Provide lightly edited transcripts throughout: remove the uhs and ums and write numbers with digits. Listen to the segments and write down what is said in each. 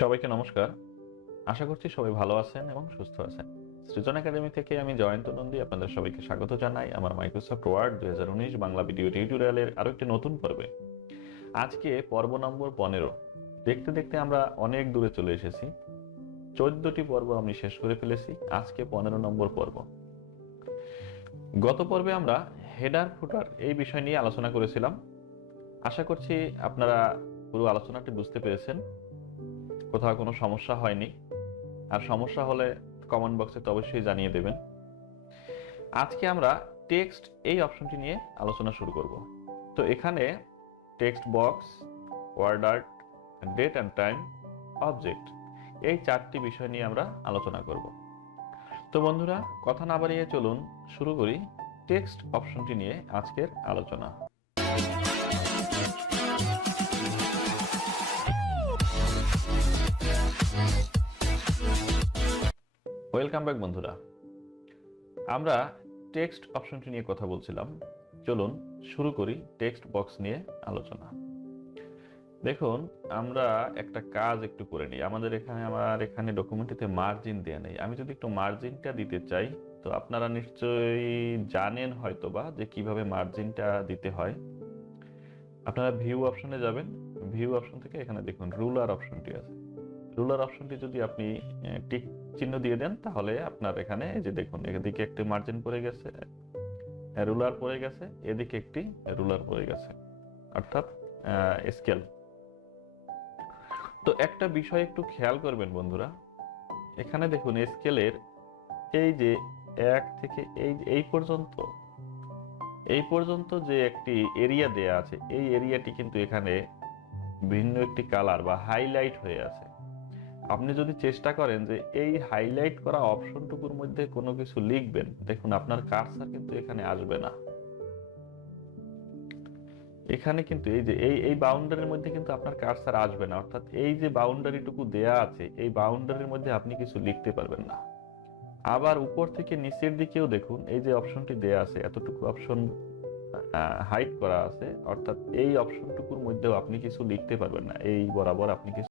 সবাইকে নমস্কার। আশা করছি সবাই ভালো আছেন এবং সুস্থ আছেন। সৃজন একাডেমি থেকে আমি জয়ন্ত নন্দী আপনাদের সবাইকে স্বাগত জানাই আমার মাইক্রোসফট ওয়ার্ড 2019 বাংলা ভিডিও টিউটোরিয়ালের আরো একটি নতুন পর্বে। আজকে পর্ব নম্বর 15। দেখতে দেখতে আমরা অনেক দূরে চলে এসেছি। 14টি পর্ব আমি শেষ করে ফেলেছি, আজকে 15 নম্বর পর্ব। গত পর্বে আমরা হেডার ফুটার এই বিষয় নিয়ে আলোচনা করেছিলাম। আশা করছি আপনারা পুরো আলোচনাটি বুঝতে পেরেছেন, কোথাও কোনো সমস্যা হয়নি। আর সমস্যা হলে কমেন্ট বক্সে তো অবশ্যই জানিয়ে দেবেন। আজকে আমরা টেক্সট এই অপশনটি নিয়ে আলোচনা শুরু করব। তো এখানে text box, word art, date and time, object, এই 4টি বিষয় নিয়ে আমরা আলোচনা করব। তো বন্ধুরা, কথা না বাড়িয়ে চলুন শুরু করি টেক্সট অপশনটি নিয়ে আজকের আলোচনা। ওয়েলকাম ব্যাক বন্ধুরা। আমরা টেক্সট অপশনটি নিয়ে কথা বলছিলাম, চলুন শুরু করি টেক্সট বক্স নিয়ে আলোচনা। দেখুন, আমরা একটা কাজ একটু করে নিই। আমার এখানে ডকুমেন্টটিতে মার্জিন দেয়া নেই। আমি যদি একটু মার্জিনটা দিতে চাই, তো আপনারা নিশ্চয়ই জানেন হয়তোবা যে কিভাবে মার্জিনটা দিতে হয়। আপনারা ভিউ অপশনে যাবেন, ভিউ অপশন থেকে এখানে দেখুন রুলার অপশনটি আছে। রুলার অপশনটি যদি আপনি টিক চিহ্ন দিয়ে দেন, তাহলে আপনার এখানে এই যে দেখুন, এদিকে একটি মার্জিন পড়ে গেছে, রুলার পড়ে গেছে, এদিকে একটি রুলার পড়ে গেছে, অর্থাৎ স্কেল। তো একটা বিষয় একটু খেয়াল করবেন বন্ধুরা, এখানে দেখুন স্কেলের এই যে 1 থেকে এই পর্যন্ত যে একটি এরিয়া দেয়া আছে, এই এরিয়াটি কিন্তু এখানে ভিন্ন একটি কালার বা হাইলাইট হয়ে আছে। আপনি যদি চেষ্টা করেন যে এই হাইলাইট করা অপশনটুকুর মধ্যে কোনো কিছু লিখবেন, দেখুন আপনার কার্সার কিন্তু এখানে আসবে না। এখানে কিন্তু এই যে এই বাউন্ডারির মধ্যে কিন্তু আপনার কার্সার আসবে না, অর্থাৎ এই যে বাউন্ডারিটুকু দেয়া আছে, এই বাউন্ডারির মধ্যে আপনি কিছু লিখতে পারবেন না। আবার উপর থেকে নিচের দিকেও দেখুন, এই যে অপশনটি দেয়া আছে, এতটুকু অপশন হাইড করা আছে, অর্থাৎ এই অপশনটুকুর মধ্যেও আপনি কিছু লিখতে পারবেন না। এই বরাবর আপনি কিছু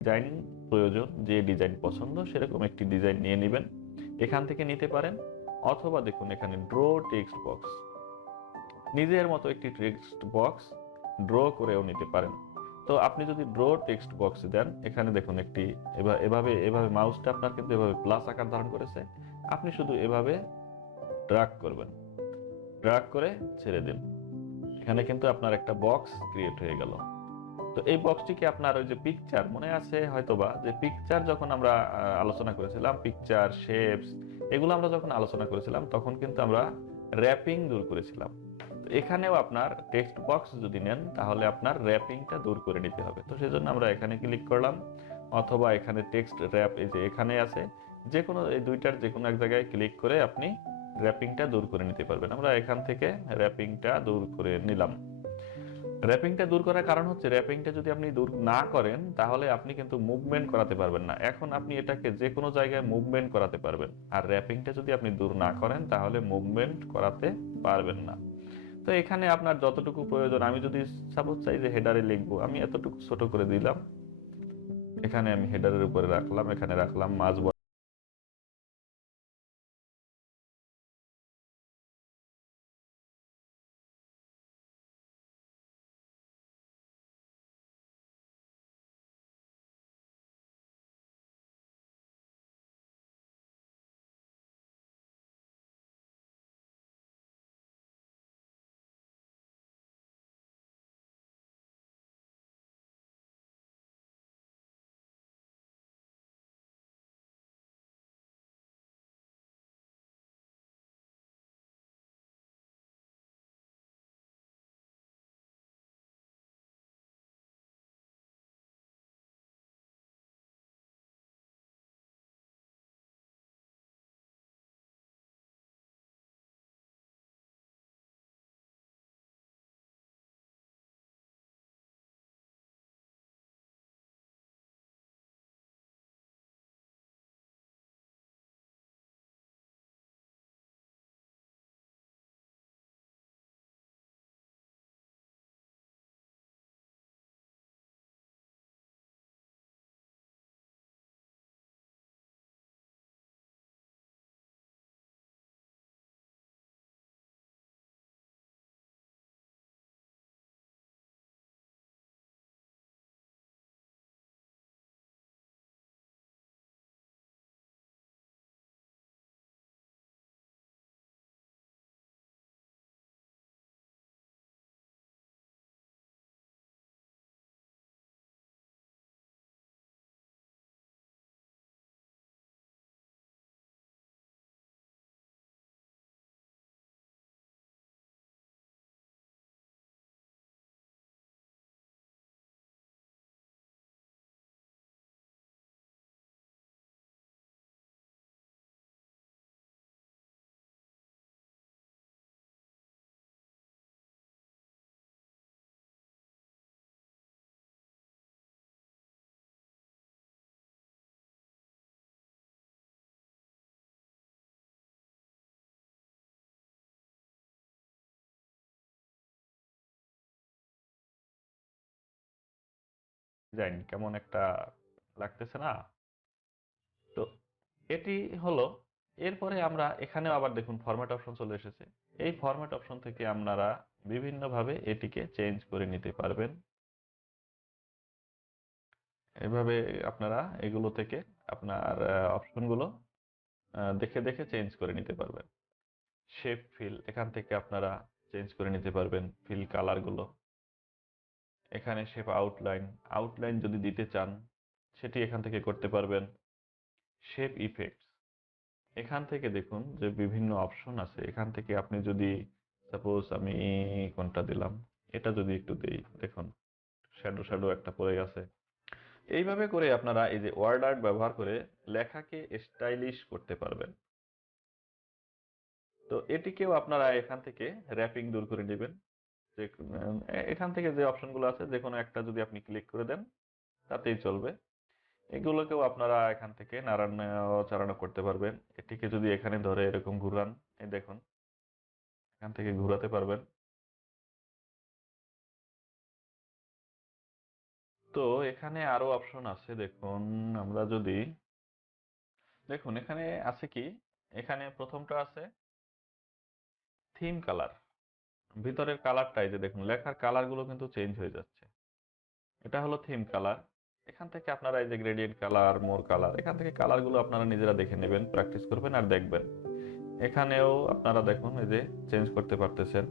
ডিজাইন প্রয়োজন, যে ডিজাইন পছন্দ সেরকম একটি ডিজাইন নিয়ে নেবেন। এখান থেকে নিতে পারেন, অথবা দেখুন এখানে ড্র টেক্সট বক্স, নিজের মতো একটি টেক্সট বক্স ড্র করেও নিতে পারেন। তো আপনি যদি ড্র টেক্সট বক্স দেন, এখানে দেখুন একটি এভাবে এভাবে মাউসটা আপনার কিন্তু এভাবে প্লাস আকার ধারণ করেছে। আপনি শুধু এভাবে ড্র্যাগ করবেন, ড্র্যাগ করে ছেড়ে দিন, এখানে কিন্তু আপনার একটা বক্স ক্রিয়েট হয়ে গেল। তো এই বক্সটিকে আপনার ওই যে পিকচার মনে আছে হয়তোবা, যে পিকচার যখন আমরা আলোচনা করেছিলাম, পিকচার শেপস এগুলো আমরা যখন আলোচনা করেছিলাম তখন কিন্তু আমরা র্যাপিং দূর করেছিলাম। এখানেও আপনার টেক্সট বক্স যদি নেন তাহলে আপনার র্যাপিংটা দূর করে নিতে হবে। তো সেজন্য আমরা এখানে ক্লিক করলাম, অথবা এখানে টেক্সট র্যাপ এই যে এখানে আছে, যে কোনো এই দুইটার যে কোনো এক জায়গায় ক্লিক করে আপনি র্যাপিংটা দূর করে নিতে পারবেন। আমরা এখান থেকে র্যাপিংটা দূর করে নিলাম। র্যাপিংটা দূর করার কারণ হচ্ছে, র্যাপিংটা যদি আপনি দূর না করেন তাহলে আপনি কিন্তু মুভমেন্ট করাতে পারবেন না। এখন আপনি এটাকে যে কোনো জায়গায় মুভমেন্ট করাতে পারবেন, আর র্যাপিংটা যদি আপনি দূর না করেন তাহলে মুভমেন্ট করাতে পারবেন না। তো এখানে আপনার যতটুকু প্রয়োজন, আমি যদি সাপোজ চাই যে হেডারে লিখবো, আমি এতটুকু ছোট করে দিলাম, এখানে আমি হেডারের উপরে রাখলাম, এখানে রাখলাম মাঝ ডিজাইন কেমন একটা লাগতেছে না? তো এটি হলো, এরপরে আমরা এখানেও আবার দেখুন ফরম্যাট অপশন চলে এসেছে। এই ফরম্যাট অপশন থেকে আপনারা বিভিন্নভাবে এটিকে চেঞ্জ করে নিতে পারবেন। এভাবে আপনারা এগুলো থেকে আপনার অপশনগুলো দেখে দেখে চেঞ্জ করে নিতে পারবেন। শেপ ফিল এখান থেকে আপনারা চেঞ্জ করে নিতে পারবেন, ফিল কালারগুলো। এখানে শেপ আউটলাইন, আউটলাইন যদি দিতে চান সেটি এখান থেকে করতে পারবেন। শেপ ইফেক্টস, এখান থেকে দেখুন যে বিভিন্ন অপশন আছে, এখান থেকে আপনি যদি সাপোজ আমি কোনটা দিলাম, এটা যদি একটু দেই, দেখুন শ্যাডো শ্যাডো একটা পড়ে গেছে। এইভাবে করে আপনারা এই যে ওয়ার্ড আর্ট ব্যবহার করে লেখাকে স্টাইলিশ করতে পারবেন। তো এটিকেও আপনারা এখান থেকে র্যাপিং দূর করে নেবেন। যে এখান থেকে যে অপশনগুলো আছে যে কোনো একটা যদি আপনি ক্লিক করে দেন তাতেই চলবে। এগুলোকেও আপনারা এখান থেকে নাড়ানো চাড়ানো করতে পারবেন। এটিকে যদি এখানে ধরে এরকম ঘুরান, এই দেখুন এখান থেকে ঘুরাতে পারবেন। তো এখানে আরো অপশন আছে, দেখুন আমরা যদি দেখুন এখানে আছে কি, এখানে প্রথমটা আছে থিম কালার। ভিতরের কালারটাই যে দেখুন লেখার কালার গুলো কিন্তু চেঞ্জ হয়ে যাচ্ছে, এটা হলো থিম কালার। এখান থেকে আপনারা এই যে গ্রেডিয়েন্ট কালার, মোর কালার, এখান থেকে কালার গুলো আপনারা নিজেরা দেখে নেবেন, প্র্যাকটিস করবেন আর দেখবেন। এখানেও আপনারা দেখুন এই যে চেঞ্জ করতে পারতেছেন।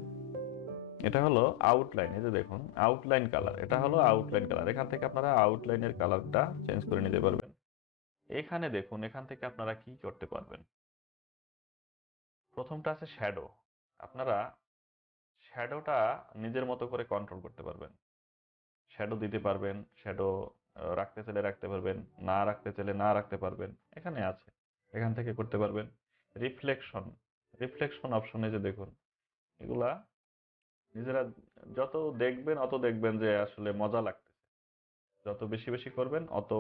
এটা হলো আউটলাইন। এই যে দেখুন আউটলাইন কালার, এটা হলো আউটলাইন কালার। এখান থেকে আপনারা আউটলাইনের কালারটা চেঞ্জ করে নিতে পারবেন। এখানে দেখুন, এখান থেকে আপনারা কি করতে পারবেন। প্রথমটা আছে শ্যাডো। আপনারা শ্যাডোটা নিজের মতো করে কন্ট্রোল করতে পারবেন। শ্যাডো দিতে পারবেন, শ্যাডো রাখতে চাইলে রাখতে পারবেন, না রাখতে চাইলে না রাখতে পারবেন। এখানে আছে, এখান থেকে করতে পারবেন। রিফ্লেকশন, রিফ্লেকশন অপশনে যে দেখুন, এগুলা নিজেরা যত দেখবেন অত দেখবেন যে আসলে মজা লাগতেছে। যত বেশি বেশি করবেন অত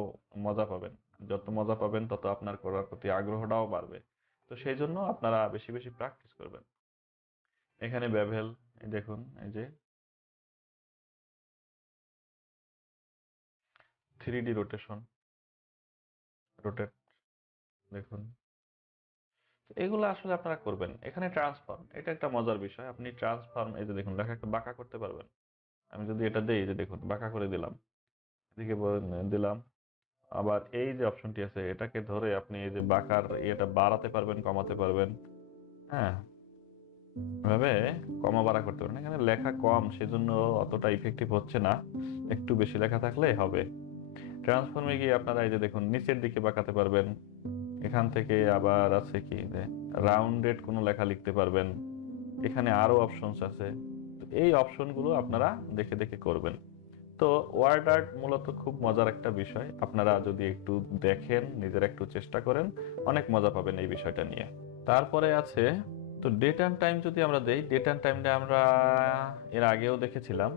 মজা পাবেন। যত মজা পাবেন তত আপনার করার প্রতি আগ্রহটাও বাড়বে। তো সেই জন্য আপনারা বেশি বেশি প্র্যাকটিস করবেন। এখানে বেভেল, এই দেখুন, এই যে 3D রোটেশন, রোটেট দেখুন। এগুলো আসলে আপনারা করবেন। এখানে ট্রান্সফর্ম, এটা একটা মজার বিষয়। আপনি ট্রান্সফর্ম, এই যে দেখুন লেখাকে বাঁকা করতে পারবেন। আমি যদি এটা দেই, যে দেখুন বাঁকা করে দিলাম, এদিকে দিলাম। আবার এই যে অপশনটি আছে, এটাকে ধরে আপনি এই যে বাঁকার এটা বাড়াতে পারবেন, কমাতে পারবেন। হ্যাঁ, এভাবে কমা বাড়া করতে পারবেন। এখানে লেখা কম, সেজন্য অতটা ইফেক্টিভ হচ্ছে না। একটু বেশি লেখা থাকলে হবে। ট্রান্সফর্মে গিয়ে আপনারা এই যে দেখুন নিচের দিকে বাঁকাতে পারবেন। এখান থেকে আবার আছে কি যে রাউন্ডেড কোনো লেখা লিখতে পারবেন। এখানে আরো অপশনস আছে। তো এই অপশনগুলো আপনারা দেখে দেখে করবেন। তো ওয়ার্ড আর্ট মূলত খুব মজার একটা বিষয়। আপনারা যদি একটু দেখেন, নিজেরা একটু চেষ্টা করেন, অনেক মজা পাবেন এই বিষয়টা নিয়ে। তারপরে আছে, তো ডেট অ্যান্ড টাইম যদি আমরা দেই, ডেট অ্যান্ড টাইমটা আমরা এর আগেও দেখেছিলাম।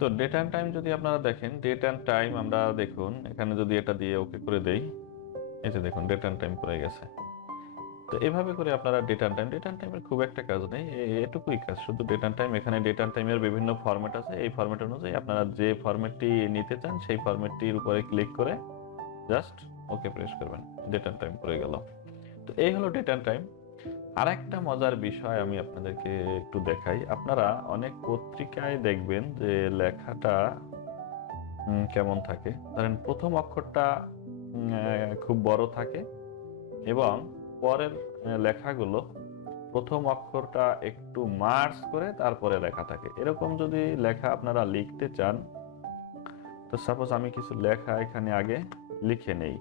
তো ডেট অ্যান্ড টাইম যদি আপনারা দেখেন, ডেট অ্যান্ড টাইম আমরা দেখুন এখানে যদি এটা দিয়ে ওকে করে দেই, এই যে দেখুন ডেট অ্যান্ড টাইম করে গেছে। তো এভাবে করে আপনারা date and time, date and টাইমের খুব একটা কাজ নেই, এটুকুই কাজ, শুধু ডেট অ্যান্ড টাইম। এখানে ডেট অ্যান্ড টাইমের বিভিন্ন ফরম্যাট আছে। এই ফরম্যাট অনুযায়ী আপনারা যে ফরম্যাটটি নিতে চান সেই ফরম্যাটটির উপরে ক্লিক করে জাস্ট ওকে প্রেস করবেন, ডেট অ্যান্ড টাইম করে গেল। তো এই হলো ডেট অ্যান্ড টাইম। আর একটা মজার বিষয় আমি আপনাদেরকে একটু দেখাই। আপনারা অনেক পত্রিকায় দেখবেন যে লেখাটা কেমন থাকে। ধরেন প্রথম অক্ষরটা খুব বড় থাকে এবং পরের লেখাগুলো প্রথম অক্ষরটা একটু মার্জ করে তারপরে লেখা থাকে। এরকম যদি লেখা আপনারা লিখতে চান, তো সাপোজ আমি কিছু লেখা এখানে আগে লিখে নেই।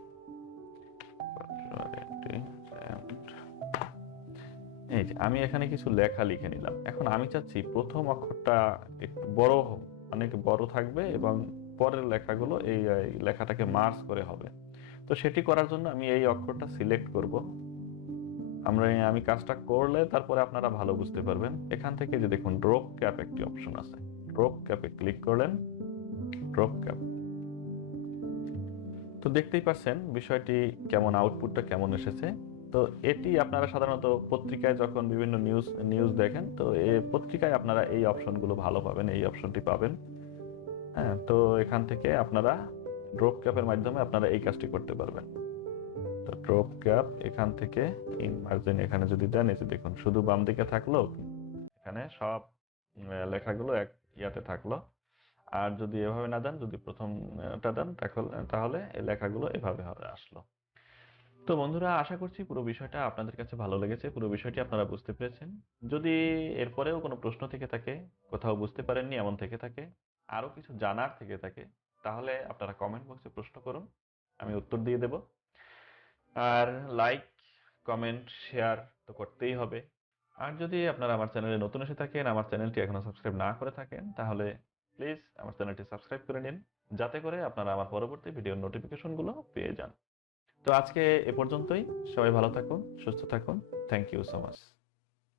এই যে আমি এখানে কিছু লেখা লিখে নিলাম। এখন আমি চাচ্ছি প্রথম অক্ষরটা একটু বড়, অনেক বড় থাকবে এবং পরের লেখাগুলো এই লেখাটাকে মার্জ করে হবে। তো সেটি করার জন্য আমি এই অক্ষরটা সিলেক্ট করব। আমি কাজটা করলে তারপরে আপনারা ভালো বুঝতে পারবেন। এখান থেকে যে দেখুন ড্রপ ক্যাপ একটি অপশন আছে, ড্রপ ক্যাপে ক্লিক করলেন, ড্রপ ক্যাপ। তো দেখতেই পাচ্ছেন বিষয়টি কেমন, আউটপুটটা কেমন এসেছে। তো এটি আপনারা সাধারণত পত্রিকায় যখন বিভিন্ন নিউজ দেখেন, তো এই পত্রিকায় আপনারা এই অপশনগুলো ভালো পাবেন, এই অপশনটি পাবেন। হ্যাঁ, তো এখান থেকে আপনারা ড্রপ ক্যাপের মাধ্যমে আপনারা এই কাজটি করতে পারবেন। তো ড্রপ ক্যাপ এখান থেকে ইন মার্জিন এখানে যদি দেন, এই যে দেখুন শুধু বাম দিকে থাকলো, এখানে সব লেখাগুলো এক ইয়াতে থাকলো। আর যদি এভাবে না দেন, যদি প্রথমটা দেন, তাহলে এই লেখাগুলো এভাবে আসলো। তো বন্ধুরা, আশা করছি পুরো বিষয়টা আপনাদের কাছে ভালো লেগেছে, পুরো বিষয়টি আপনারা বুঝতে পেরেছেন। যদি এরপরেও কোনো প্রশ্ন থেকে থাকে, কোথাও বুঝতে পারেননি এমন থেকে থাকে, আরো কিছু জানার থেকে থাকে, তাহলে আপনারা কমেন্ট বক্সে প্রশ্ন করুন, আমি উত্তর দিয়ে দেব। আর লাইক, কমেন্ট, শেয়ার তো করতেই হবে। আর যদি আপনারা আমার চ্যানেলে নতুন এসে থাকেন, আমার চ্যানেলটি এখনো সাবস্ক্রাইব না করে থাকেন, তাহলে প্লিজ আমার চ্যানেলটি সাবস্ক্রাইব করে নিন, যাতে করে আপনারা আমার পরবর্তী ভিডিওর নোটিফিকেশনগুলো পেয়ে যান। তো আজকে এ পর্যন্তই। সবাই ভালো থাকুন, সুস্থ থাকুন। Thank you so much.